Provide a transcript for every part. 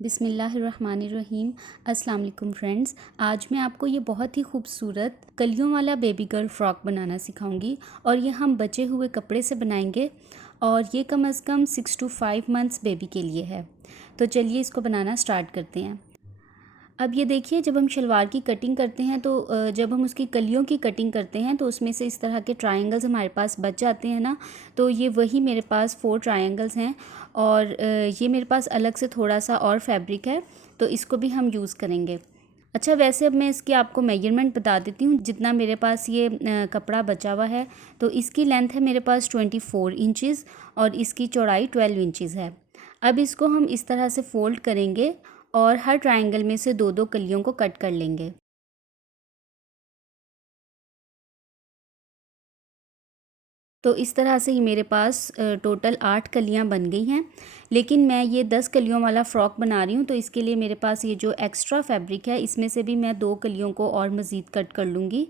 बिस्मिल्लाहिर्रहमानिर्रहीम। अस्सलाम वालेकुम फ्रेंड्स। आज मैं आपको ये बहुत ही खूबसूरत कलियों वाला बेबी गर्ल फ़्रॉक बनाना सिखाऊंगी और ये हम बचे हुए कपड़े से बनाएंगे और ये कम से कम 6 to 5 मंथ्स बेबी के लिए है। तो चलिए इसको बनाना स्टार्ट करते हैं। अब ये देखिए, जब हम शलवार की कटिंग करते हैं तो जब हम उसकी कलियों की कटिंग करते हैं तो उसमें से इस तरह के ट्रायंगल्स हमारे पास बच जाते हैं ना। तो ये वही मेरे पास 4 ट्रायंगल्स हैं और ये मेरे पास अलग से थोड़ा सा और फैब्रिक है, तो इसको भी हम यूज़ करेंगे। अच्छा, वैसे अब मैं इसकी आपको मेजरमेंट बता देती हूँ जितना मेरे पास ये कपड़ा बचा हुआ है। तो इसकी लेंथ है मेरे पास 24 इंचज़ और इसकी चौड़ाई 12 इंचज़ है। अब इसको हम इस तरह से फ़ोल्ड करेंगे और हर ट्रायंगल में से दो दो कलियों को कट कर लेंगे। तो इस तरह से ही मेरे पास टोटल 8 कलियां बन गई हैं। लेकिन मैं ये 10 कलियों वाला फ़्रॉक बना रही हूँ, तो इसके लिए मेरे पास ये जो एक्स्ट्रा फैब्रिक है इसमें से भी मैं 2 कलियों को और मज़ीद कट कर लूँगी।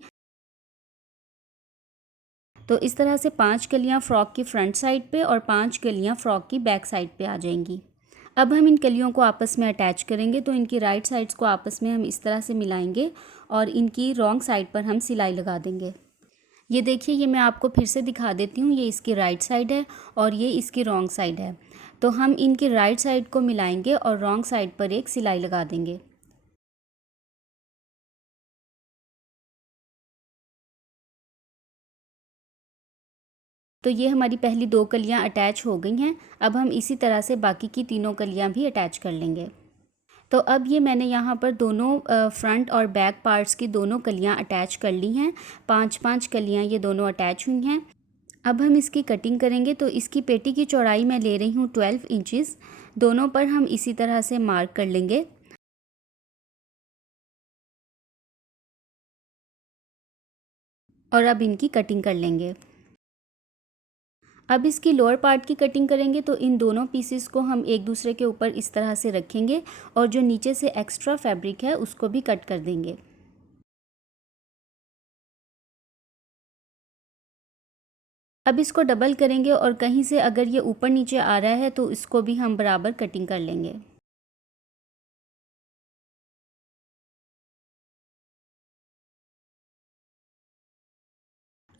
तो इस तरह से 5 कलियाँ फ़्रॉक की फ्रंट साइड पे और 5 कलियाँ फ़्रॉक की बैक साइड पे आ जाएंगी। अब हम इन कलियों को आपस में अटैच करेंगे, तो इनकी राइट साइड्स को आपस में हम इस तरह से मिलाएंगे और इनकी रॉन्ग साइड पर हम सिलाई लगा देंगे। ये देखिए, ये मैं आपको फिर से दिखा देती हूँ। ये इसकी राइट साइड है और ये इसकी रॉन्ग साइड है। तो हम इनकी राइट साइड को मिलाएंगे और रॉन्ग साइड पर एक सिलाई लगा देंगे। तो ये हमारी पहली 2 कलियाँ अटैच हो गई हैं। अब हम इसी तरह से बाकी की तीनों कलियाँ भी अटैच कर लेंगे। तो अब ये मैंने यहाँ पर दोनों फ्रंट और बैक पार्ट्स की दोनों कलियाँ अटैच कर ली हैं। 5-5 कलियाँ ये दोनों अटैच हुई हैं। अब हम इसकी कटिंग करेंगे, तो इसकी पेटी की चौड़ाई मैं ले रही हूँ 12 इंचज़। दोनों पर हम इसी तरह से मार्क कर लेंगे और अब इनकी कटिंग कर लेंगे। अब इसकी लोअर पार्ट की कटिंग करेंगे, तो इन दोनों पीसेस को हम एक दूसरे के ऊपर इस तरह से रखेंगे और जो नीचे से एक्स्ट्रा फैब्रिक है उसको भी कट कर देंगे। अब इसको डबल करेंगे और कहीं से अगर ये ऊपर नीचे आ रहा है तो इसको भी हम बराबर कटिंग कर लेंगे।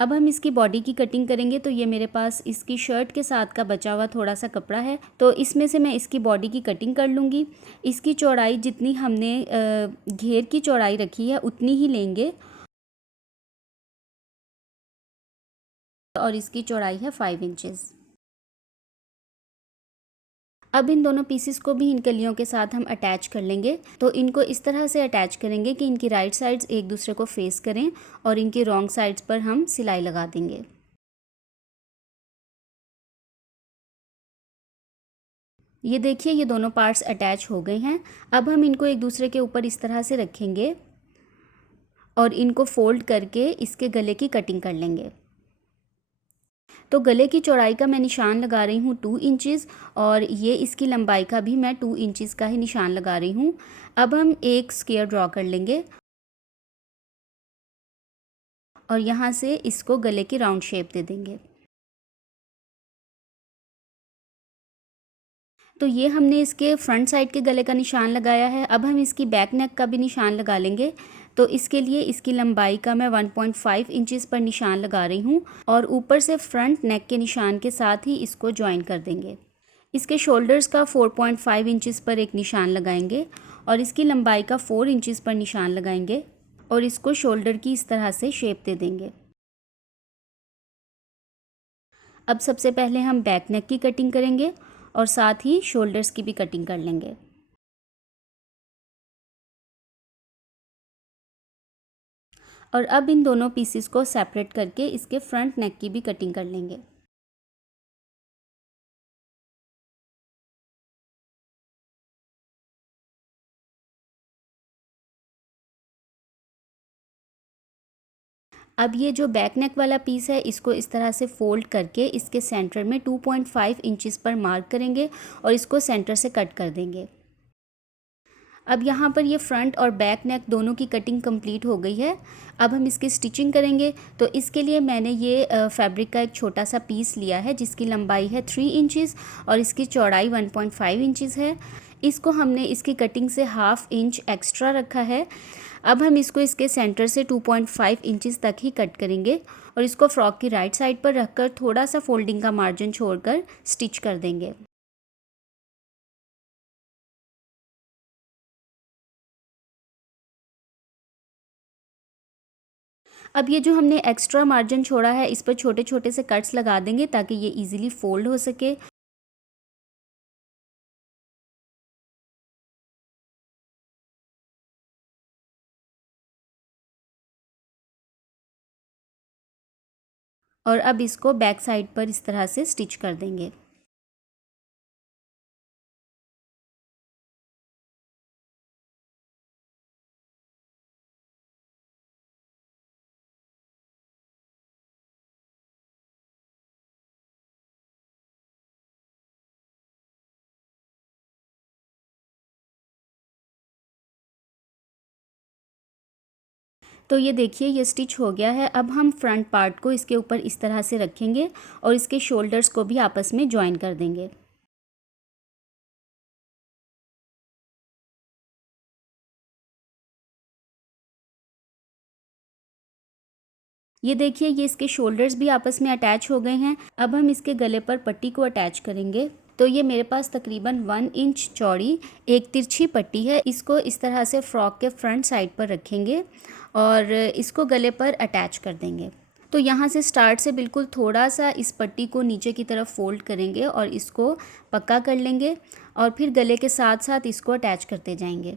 अब हम इसकी बॉडी की कटिंग करेंगे, तो ये मेरे पास इसकी शर्ट के साथ का बचा हुआ थोड़ा सा कपड़ा है, तो इसमें से मैं इसकी बॉडी की कटिंग कर लूँगी। इसकी चौड़ाई जितनी हमने घेर की चौड़ाई रखी है उतनी ही लेंगे और इसकी चौड़ाई है 5 इंचज़। अब इन दोनों पीसेस को भी इन कलियों के साथ हम अटैच कर लेंगे। तो इनको इस तरह से अटैच करेंगे कि इनकी राइट साइड्स एक दूसरे को फेस करें और इनकी रॉन्ग साइड्स पर हम सिलाई लगा देंगे। ये देखिए, ये दोनों पार्ट्स अटैच हो गए हैं। अब हम इनको एक दूसरे के ऊपर इस तरह से रखेंगे और इनको फोल्ड करके इसके गले की कटिंग कर लेंगे। तो गले की चौड़ाई का मैं निशान लगा रही हूँ 2 इंचज़ और ये इसकी लंबाई का भी मैं 2 इंचज़ का ही निशान लगा रही हूँ। अब हम एक स्क्वायर ड्रॉ कर लेंगे और यहाँ से इसको गले की राउंड शेप दे देंगे। तो ये हमने इसके फ्रंट साइड के गले का निशान लगाया है। अब हम इसकी बैक नेक का भी निशान लगा लेंगे। तो इसके लिए इसकी लंबाई का मैं 1.5 इंचज़ पर निशान लगा रही हूँ और ऊपर से फ्रंट नेक के निशान के साथ ही इसको ज्वाइन कर देंगे। इसके शोल्डर्स का 4.5 इंचज़ पर एक निशान लगाएंगे और इसकी लंबाई का 4 इंचज़ पर निशान लगाएंगे और इसको शोल्डर की इस तरह से शेप दे देंगे। अब सबसे पहले हम बैक नेक की कटिंग करेंगे और साथ ही शोल्डर्स की भी कटिंग कर लेंगे। और अब इन दोनों पीसेस को सेपरेट करके इसके फ्रंट नेक की भी कटिंग कर लेंगे। अब ये जो बैक नेक वाला पीस है इसको इस तरह से फोल्ड करके इसके सेंटर में 2.5 इंचज़ पर मार्क करेंगे और इसको सेंटर से कट कर देंगे। अब यहाँ पर ये फ्रंट और बैक नेक दोनों की कटिंग कंप्लीट हो गई है। अब हम इसकी स्टिचिंग करेंगे, तो इसके लिए मैंने ये फैब्रिक का एक छोटा सा पीस लिया है जिसकी लंबाई है 3 इंचज़ और इसकी चौड़ाई 1.5 इंचज़ है। इसको हमने इसकी कटिंग से 1/2 इंच एक्स्ट्रा रखा है। अब हम इसको इसके सेंटर से 2.5 इंचेस तक ही कट करेंगे और इसको फ्रॉक की राइट साइड पर रखकर थोड़ा सा फोल्डिंग का मार्जिन छोड़कर स्टिच कर देंगे। अब ये जो हमने एक्स्ट्रा मार्जिन छोड़ा है इस पर छोटे छोटे से कट्स लगा देंगे ताकि ये इजीली फोल्ड हो सके। और अब इसको बैक साइड पर इस तरह से स्टिच कर देंगे। तो ये देखिए ये स्टिच हो गया है। अब हम फ्रंट पार्ट को इसके ऊपर इस तरह से रखेंगे और इसके शोल्डर्स को भी आपस में जॉइन कर देंगे। ये देखिए ये इसके शोल्डर्स भी आपस में अटैच हो गए हैं। अब हम इसके गले पर पट्टी को अटैच करेंगे। तो ये मेरे पास तकरीबन 1 इंच चौड़ी एक तिरछी पट्टी है। इसको इस तरह से फ्रॉक के फ्रंट साइड पर रखेंगे और इसको गले पर अटैच कर देंगे। तो यहाँ से स्टार्ट से बिल्कुल थोड़ा सा इस पट्टी को नीचे की तरफ फोल्ड करेंगे और इसको पक्का कर लेंगे और फिर गले के साथ साथ इसको अटैच करते जाएंगे।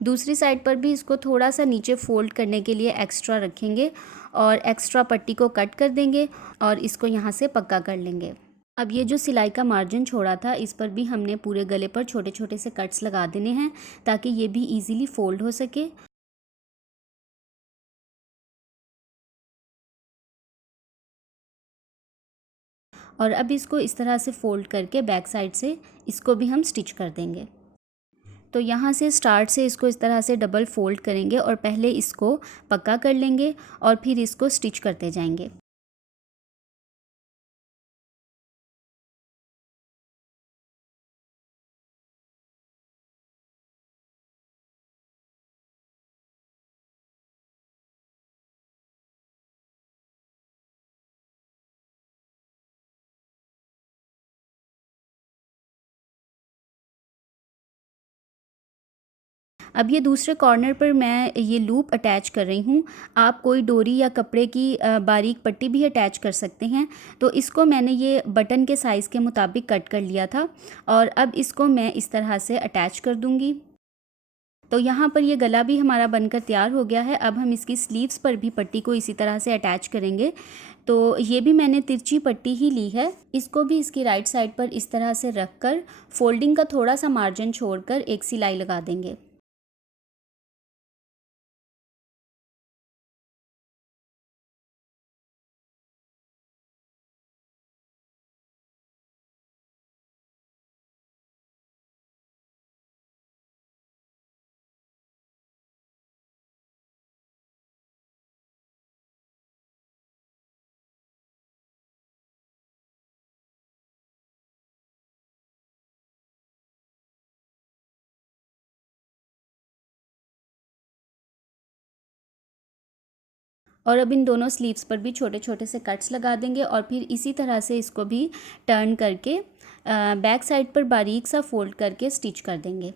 दूसरी साइड पर भी इसको थोड़ा सा नीचे फोल्ड करने के लिए एक्स्ट्रा रखेंगे और एक्स्ट्रा पट्टी को कट कर देंगे और इसको यहाँ से पक्का कर लेंगे। अब ये जो सिलाई का मार्जिन छोड़ा था इस पर भी हमने पूरे गले पर छोटे छोटे से कट्स लगा देने हैं ताकि ये भी इजीली फोल्ड हो सके। और अब इसको इस तरह से फोल्ड करके बैक साइड से इसको भी हम स्टिच कर देंगे। तो यहाँ से स्टार्ट से इसको इस तरह से डबल फोल्ड करेंगे और पहले इसको पक्का कर लेंगे और फिर इसको स्टिच करते जाएंगे। अब ये दूसरे कॉर्नर पर मैं ये लूप अटैच कर रही हूँ। आप कोई डोरी या कपड़े की बारीक पट्टी भी अटैच कर सकते हैं। तो इसको मैंने ये बटन के साइज़ के मुताबिक कट कर लिया था और अब इसको मैं इस तरह से अटैच कर दूँगी। तो यहाँ पर ये गला भी हमारा बनकर तैयार हो गया है। अब हम इसकी स्लीव्स पर भी पट्टी को इसी तरह से अटैच करेंगे। तो ये भी मैंने तिरछी पट्टी ही ली है। इसको भी इसकी राइट साइड पर इस तरह से रख कर फोल्डिंग का थोड़ा सा मार्जिन छोड़कर एक सिलाई लगा देंगे। और अब इन दोनों स्लीव्स पर भी छोटे छोटे से कट्स लगा देंगे और फिर इसी तरह से इसको भी टर्न करके बैक साइड पर बारीक सा फोल्ड करके स्टिच कर देंगे।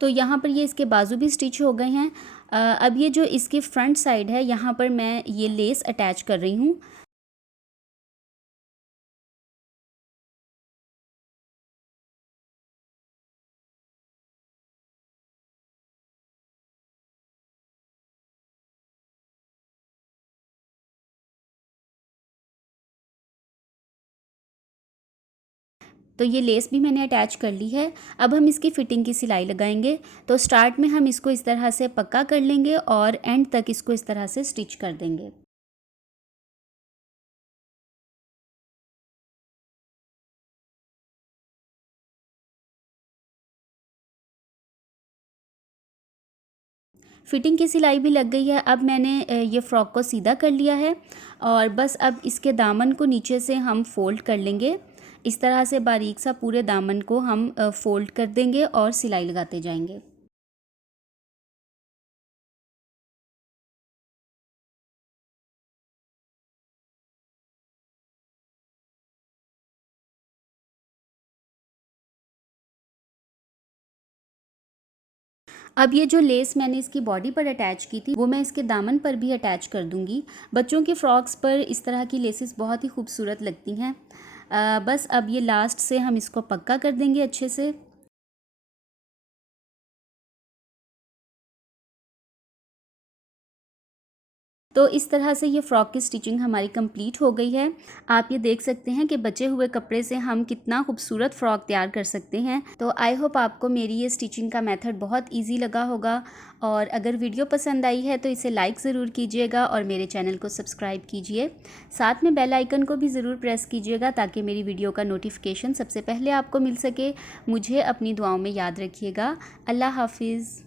तो यहाँ पर ये इसके बाजू भी स्टिच हो गए हैं। अब ये जो इसकी फ्रंट साइड है यहाँ पर मैं ये लेस अटैच कर रही हूँ। तो ये लेस भी मैंने अटैच कर ली है। अब हम इसकी फ़िटिंग की सिलाई लगाएंगे। तो स्टार्ट में हम इसको इस तरह से पक्का कर लेंगे और एंड तक इसको इस तरह से स्टिच कर देंगे। फ़िटिंग की सिलाई भी लग गई है। अब मैंने ये फ़्रॉक को सीधा कर लिया है और बस अब इसके दामन को नीचे से हम फ़ोल्ड कर लेंगे। इस तरह से बारीक सा पूरे दामन को हम फ़ोल्ड कर देंगे और सिलाई लगाते जाएंगे। अब ये जो लेस मैंने इसकी बॉडी पर अटैच की थी वो मैं इसके दामन पर भी अटैच कर दूंगी। बच्चों के फ्रॉक्स पर इस तरह की लेसेस बहुत ही खूबसूरत लगती हैं। बस अब ये लास्ट से हम इसको पक्का कर देंगे अच्छे से। तो इस तरह से ये फ़्रॉक की स्टिचिंग हमारी कंप्लीट हो गई है। आप ये देख सकते हैं कि बचे हुए कपड़े से हम कितना खूबसूरत फ़्रॉक तैयार कर सकते हैं। तो आई होप आपको मेरी ये स्टिचिंग का मेथड बहुत ईजी लगा होगा, और अगर वीडियो पसंद आई है तो इसे लाइक ज़रूर कीजिएगा और मेरे चैनल को सब्सक्राइब कीजिए। साथ में बेल आइकन को भी ज़रूर प्रेस कीजिएगा ताकि मेरी वीडियो का नोटिफिकेशन सबसे पहले आपको मिल सके। मुझे अपनी दुआओं में याद रखिएगा। अल्लाह हाफिज़।